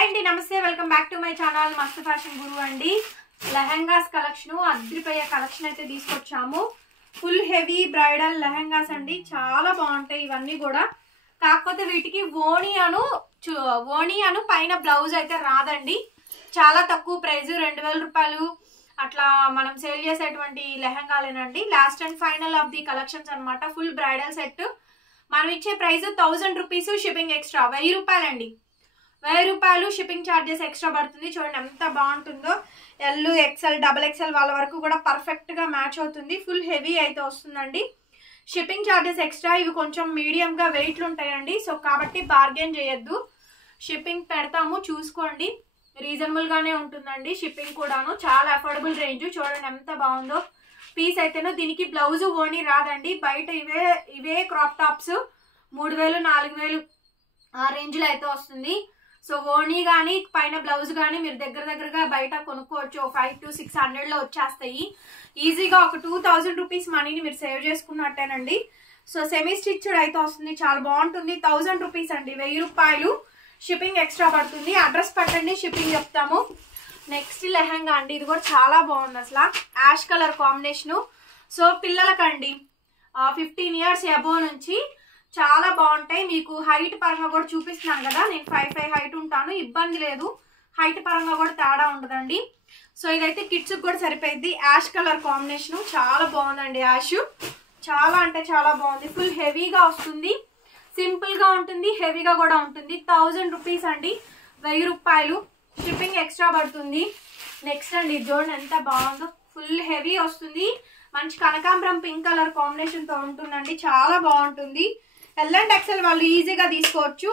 Hi అండి, నమస్తే. Welcome back to my channel మస్త్ ఫ్యాషన్ గురు అండి. లెహంగాస్ కలెక్షన్, అద్రిపోయే కలెక్షన్ అయితే తీసుకొచ్చాము. ఫుల్ హెవీ బ్రైడల్ లెహంగాస్ అండి, చాలా బాగుంటాయి ఇవన్నీ కూడా. కాకపోతే వీటికి ఓణి అను పైన బ్లౌజ్ అయితే రాదండి. చాలా తక్కువ ప్రైస్, 2000 రూపాయలు అట్లా మనం సేల్ చేసేటువంటి లెహంగాలేనండి. Last and final of the collections అనమాట. ఫుల్ బ్రైడల్ సెట్ మనం ఇచ్చే ప్రైస్ 1000 రూపీస్, షిప్పింగ్ ఎక్స్ట్రా 1000 రూపాయలు అండి. 1000 రూపాయలు షిప్పింగ్ ఛార్జెస్ ఎక్స్ట్రా పడుతుంది. చూడండి ఎంత బాగుంటుందో. ఎల్, ఎక్సెల్, XXL వాళ్ళ వరకు కూడా పర్ఫెక్ట్ గా మ్యాచ్ అవుతుంది. ఫుల్ హెవీ అయితే వస్తుందండి. Shipping charges extra. ఇవి కొంచెం మీడియం గా వెయిట్లు ఉంటాయండి, సో కాబట్టి బార్గెన్ చేయొద్దు. షిప్పింగ్ పెడతాము, చూసుకోండి. రీజనబుల్ గానే ఉంటుందండి షిప్పింగ్ కూడాను. చాలా అఫోర్డబుల్ రేంజ్. చూడండి ఎంత బాగుందో పీస్ అయితేనో. దీనికి బ్లౌజ్ ఓణి రాదండి. బయట ఇవే క్రాప్ టాప్స్ 3000 4000 ఆ రేంజ్ లో అయితే వస్తుంది. సో ఓణి కానీ పైన బ్లౌజ్ కానీ మీరు దగ్గరగా బయట కొనుక్కోవచ్చు. 500 to 600 లో వచ్చేస్తాయి ఈజీగా. ఒక 2000 రూపీస్ మనీని మీరు సేవ్ చేసుకున్నట్టేనండి. సో సెమీ స్టిచ్డ్ అయితే వస్తుంది, చాలా బాగుంటుంది. 1000 రూపీస్ అండి, 1000 రూపాయలు. షిప్పింగ్ ఎక్స్ట్రా పడుతుంది. అడ్రస్ పెట్టండి, షిప్పింగ్ చెప్తాము. నెక్స్ట్ లెహంగా అండి, ఇది కూడా చాలా బాగుంది అసలు. Ash colour combination. సో పిల్లలకండి 15 years అబోవ్ నుంచి చాలా బాగుంటాయి. మీకు హైట్ పరంగా కూడా చూపిస్తున్నాను కదా, నేను 5'5" హైట్ ఉంటాను, ఇబ్బంది లేదు. హైట్ పరంగా కూడా తేడా ఉండదండి. సో ఇదైతే కిడ్స్ కూడా సరిపోయింది. యాష్ కలర్ కాంబినేషన్ చాలా బాగుందండి. యాష్ చాలా అంటే చాలా బాగుంది. ఫుల్ హెవీగా వస్తుంది, సింపుల్ గా ఉంటుంది, హెవీగా కూడా ఉంటుంది. 1000 రూపీస్ అండి, 1000 రూపాయలు. షిప్పింగ్ ఎక్స్ట్రా పడుతుంది. నెక్స్ట్ అండి, చూడండి ఎంత బాగుందో. ఫుల్ హెవీ వస్తుంది. మంచి కనకాంబరం పింక్ కలర్ కాంబినేషన్ తో ఉంటుందండి, చాలా బాగుంటుంది. ఎల్ అండ్ ఎక్సెల్ వాళ్ళు ఈజీగా తీసుకోవచ్చు.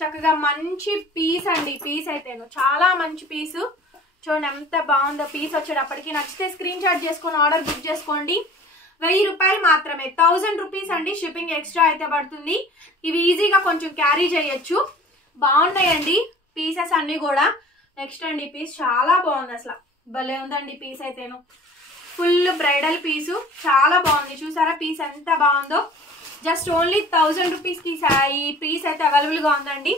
చక్కగా మంచి పీస్ అండి. పీస్ అయితేను చాలా మంచి పీసు. చూడండి ఎంత బాగుందో. పీస్ వచ్చేటప్పటికి నచ్చితే స్క్రీన్ షాట్ చేసుకొని ఆర్డర్ బుక్ చేసుకోండి. 1000 రూపాయలు మాత్రమే. 1000 రూపీస్ అండి, షిప్పింగ్ ఎక్స్ట్రా అయితే పడుతుంది. ఇవి ఈజీగా కొంచెం క్యారీ చేయొచ్చు. బాగున్నాయండి పీసెస్ అన్ని కూడా. నెక్స్ట్ అండి, పీస్ చాలా బాగుంది అసలు, భలే ఉందండి పీస్ అయితేను. ఫుల్ బ్రైడల్ పీసు, చాలా బాగుంది. చూసారా పీస్ ఎంత బాగుందో. జస్ట్ ఓన్లీ 1000 రూపీస్ కి ఈ పీస్ అయితే అవైలబుల్ గా ఉందండి.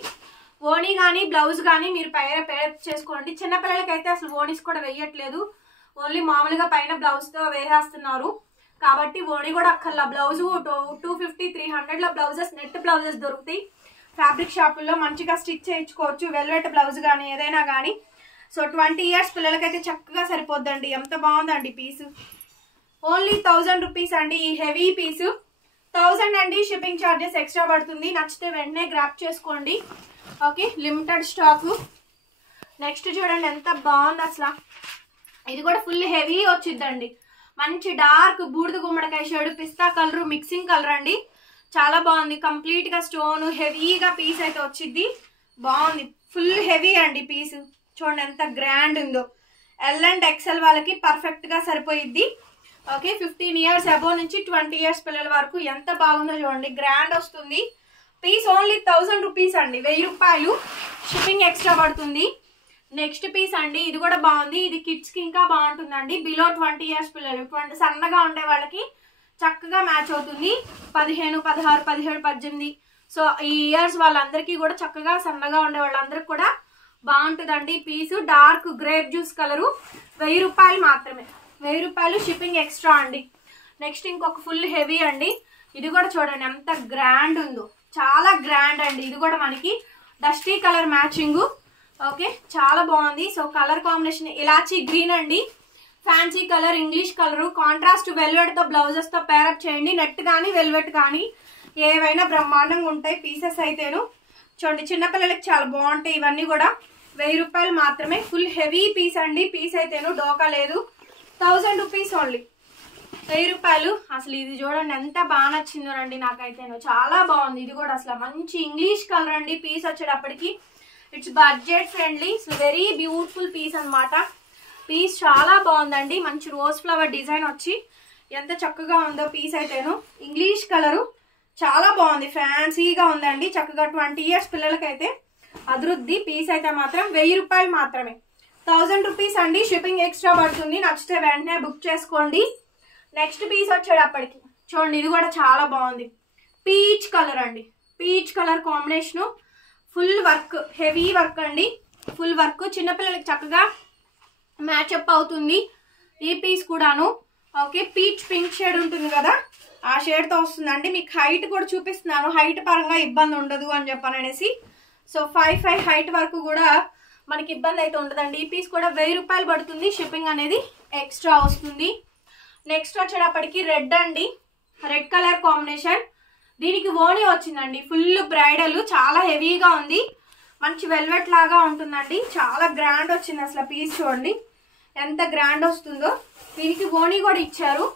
ఓణి కానీ బ్లౌజ్ కానీ మీరు పేర్ చేసుకోండి. చిన్నపిల్లలకైతే అసలు ఓణీస్ కూడా వేయట్లేదు, ఓన్లీ మామూలుగా పైన బ్లౌజ్ తో వేసేస్తున్నారు. కాబట్టి ఓణి కూడా అక్కర్లా. బ్లౌజ్ 250-300 లో బ్లౌజెస్, నెట్ బ్లౌజెస్ దొరుకుతాయి ఫ్యాబ్రిక్ షాపుల్లో. మంచిగా స్టిచ్ చేయించుకోవచ్చు, వెల్వెట్ బ్లౌజ్ కానీ ఏదైనా కానీ. సో 20 years పిల్లలకైతే చక్కగా సరిపోద్దండి. ఎంత బాగుందండి పీసు. ఓన్లీ 1000 రూపీస్ అండి ఈ హెవీ పీసు. 1000 అండి, షిప్పింగ్ ఛార్జెస్ ఎక్స్ట్రా పడుతుంది. నచ్చితే వెంటనే గ్రాప్ చేసుకోండి. Okay, limited stock. నెక్స్ట్ చూడండి ఎంత బాగుంది అసలు. ఇది కూడా ఫుల్ హెవీ వచ్చిద్దండి. మంచి డార్క్ బూడిద గుమ్మడికాయ షేడ్, పిస్తా కలర్, మిక్సింగ్ కలర్ అండి. చాలా బాగుంది. కంప్లీట్ గా స్టోన్ హెవీగా పీస్ అయితే వచ్చింది. బాగుంది, ఫుల్ హెవీ అండి పీస్. చూడండి ఎంత గ్రాండ్ ఉందో. ఎల్ అండ్ ఎక్సెల్ వాళ్ళకి పర్ఫెక్ట్ గా సరిపోయిద్ది. ఓకే, 15 years అబోవ్ నుంచి 20 years పిల్లల వరకు ఎంత బాగుందో చూడండి. గ్రాండ్ వస్తుంది. పీస్ ఓన్లీ 1000 రూపీస్ అండి, 1000 రూపాయలు. షిప్పింగ్ ఎక్స్ట్రా పడుతుంది. నెక్స్ట్ పీస్ అండి, ఇది కూడా బాగుంది. ఇది కిడ్స్ కి ఇంకా బాగుంటుందండి. బిలో 20 years పిల్లలు, సన్నగా ఉండే వాళ్ళకి చక్కగా మ్యాచ్ అవుతుంది. 15, 16, 17, 18 సో ఈ ఇయర్స్ వాళ్ళందరికీ కూడా చక్కగా సన్నగా ఉండే వాళ్ళందరికి కూడా బాగుంటుందండి. పీసు డార్క్ గ్రేప్ జ్యూస్ కలరు. 1000 రూపాయలు మాత్రమే, 1000 రూపాయలు. షిప్పింగ్ ఎక్స్ట్రా అండి. నెక్స్ట్ ఇంకొక ఫుల్ హెవీ అండి. ఇది కూడా చూడండి ఎంత గ్రాండ్ ఉందో, చాలా గ్రాండ్ అండి. ఇది కూడా మనకి డస్టీ కలర్ మ్యాచింగ్. ఓకే, చాలా బాగుంది. సో కలర్ కాంబినేషన్ ఇలాచీ గ్రీన్ అండి. Fancy colour, English colour, contrast velvet తో బ్లౌజెస్ తో పేరప్ చేయండి. నెట్ కానీ వెల్వెట్ కానీ ఏవైనా బ్రహ్మాండంగా ఉంటాయి పీసెస్ అయితేను. చూడండి చిన్నపిల్లలకి చాలా బాగుంటాయి ఇవన్నీ కూడా. 1000 రూపాయలు మాత్రమే. ఫుల్ హెవీ పీస్ అండి. పీస్ అయితేను డోకా లేదు. 1000 రూపీస్ ఓన్లీ, 1000 రూపాయలు. అసలు ఇది చూడండి ఎంత బాగా నచ్చిందోనండి నాకైతేను. చాలా బాగుంది. ఇది కూడా అసలు మంచి ఇంగ్లీష్ కలర్ అండి. పీస్ వచ్చేటప్పటికి it's budget friendly. So very beautiful piece అనమాట. పీస్ చాలా బాగుందండి. మంచి రోజ్ ఫ్లవర్ డిజైన్ వచ్చి ఎంత చక్కగా ఉందో పీస్ అయితేను. ఇంగ్లీష్ కలరు చాలా బాగుంది, ఫ్యాన్సీగా ఉందండి. చక్కగా 20 years పిల్లలకైతే అభివృద్ధి. పీస్ అయితే మాత్రం 1000 రూపాయలు మాత్రమే. 1000 రూపీస్ అండి, షిప్పింగ్ ఎక్స్ట్రా పడుతుంది. నచ్చితే వెంటనే బుక్ చేసుకోండి. నెక్స్ట్ పీస్ వచ్చేటప్పటికి చూడండి, ఇది కూడా చాలా బాగుంది. పీచ్ కలర్ అండి, peach colour combination. Full work, heavy work అండి. ఫుల్ వర్క్, చిన్నపిల్లలకి చక్కగా మ్యాచప్ అవుతుంది ఈ పీస్ కూడాను. ఓకే, పీచ్ పింక్ షేడ్ ఉంటుంది కదా, ఆ షేడ్ తో వస్తుందండి. మీకు హైట్ కూడా చూపిస్తున్నాను, హైట్ పరంగా ఇబ్బంది ఉండదు అని చెప్పాననేసి. సో 5'5" హైట్ వరకు కూడా మనకి ఇబ్బంది అయితే ఉండదండి. ఈ పీస్ కూడా 1000 రూపాయలు పడుతుంది, షిప్పింగ్ అనేది ఎక్స్ట్రా వస్తుంది. నెక్స్ట్ వచ్చేటప్పటికి రెడ్ అండి, రెడ్ కలర్ కాంబినేషన్. దీనికి ఓణి వచ్చిందండి, ఫుల్ బ్రైడల్, చాలా హెవీగా ఉంది, మంచి వెల్వెట్ లాగా ఉంటుందండి, చాలా గ్రాండ్ వచ్చింది. అసలు పీస్ చూడండి ఎంత గ్రాండ్ వస్తుందో. దీనికి ఓణి కూడా ఇచ్చారు,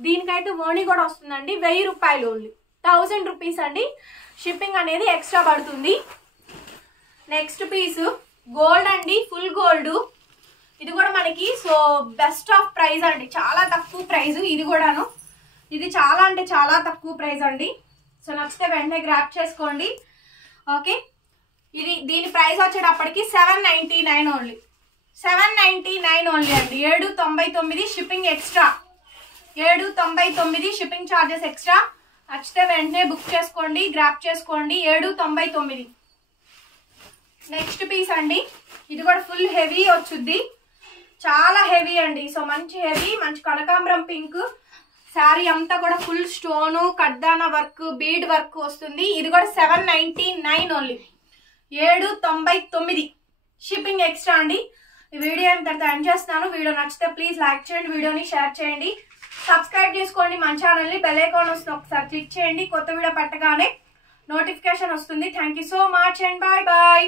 దీనికైతే ఓణి కూడా వస్తుందండి. 1000 రూపాయలు, ఓన్లీ 1000 రూపీస్ అండి, షిప్పింగ్ అనేది ఎక్స్ట్రా పడుతుంది. నెక్స్ట్ పీస్ గోల్డ్ అండి, ఫుల్ గోల్డ్. ఇది కూడా మనకి సో బెస్ట్ ఆఫ్ ప్రైస్ అండి, చాలా తక్కువ ప్రైస్ ఇది కూడాను. ఇది చాలా అంటే చాలా తక్కువ ప్రైస్ అండి. సో నచ్చితే వెంటనే గ్రాప్ చేసుకోండి. ఓకే, దీని ప్రైస్ వచ్చేటప్పటికి 799 ఓన్లీ, 799 ఓన్లీ అండి. 799 shipping extra, 799 shipping charges extra. నచ్చితే వెంటనే బుక్ చేసుకోండి, గ్రాప్ చేసుకోండి. 799. నెక్స్ట్ పీస్ అండి, ఇది కూడా ఫుల్ హెవీ వచ్చుద్ది, చాలా హెవీ అండి. సో మంచి హెవీ, మంచి కనకాంబరం పింక్ శారీ అంతా కూడా ఫుల్ స్టోను, కడ్దానా వర్క్, బీడ్ వర్క్ వస్తుంది. ఇది కూడా 799 ఓన్లీ, 799 షిప్పింగ్ ఎక్స్ట్రా అండి. ఈ వీడియో అంతటితో ఎండ్ చేస్తున్నాను. వీడియో నచ్చితే ప్లీజ్ లైక్ చేయండి, వీడియోని షేర్ చేయండి, సబ్స్క్రైబ్ చేసుకోండి మన ఛానల్ని. బెల్ ఐకాన్ వస్తుంది, ఒకసారి క్లిక్ చేయండి, కొత్త వీడియో పెట్టగానే నోటిఫికేషన్ వస్తుంది. Thank you so much and bye bye.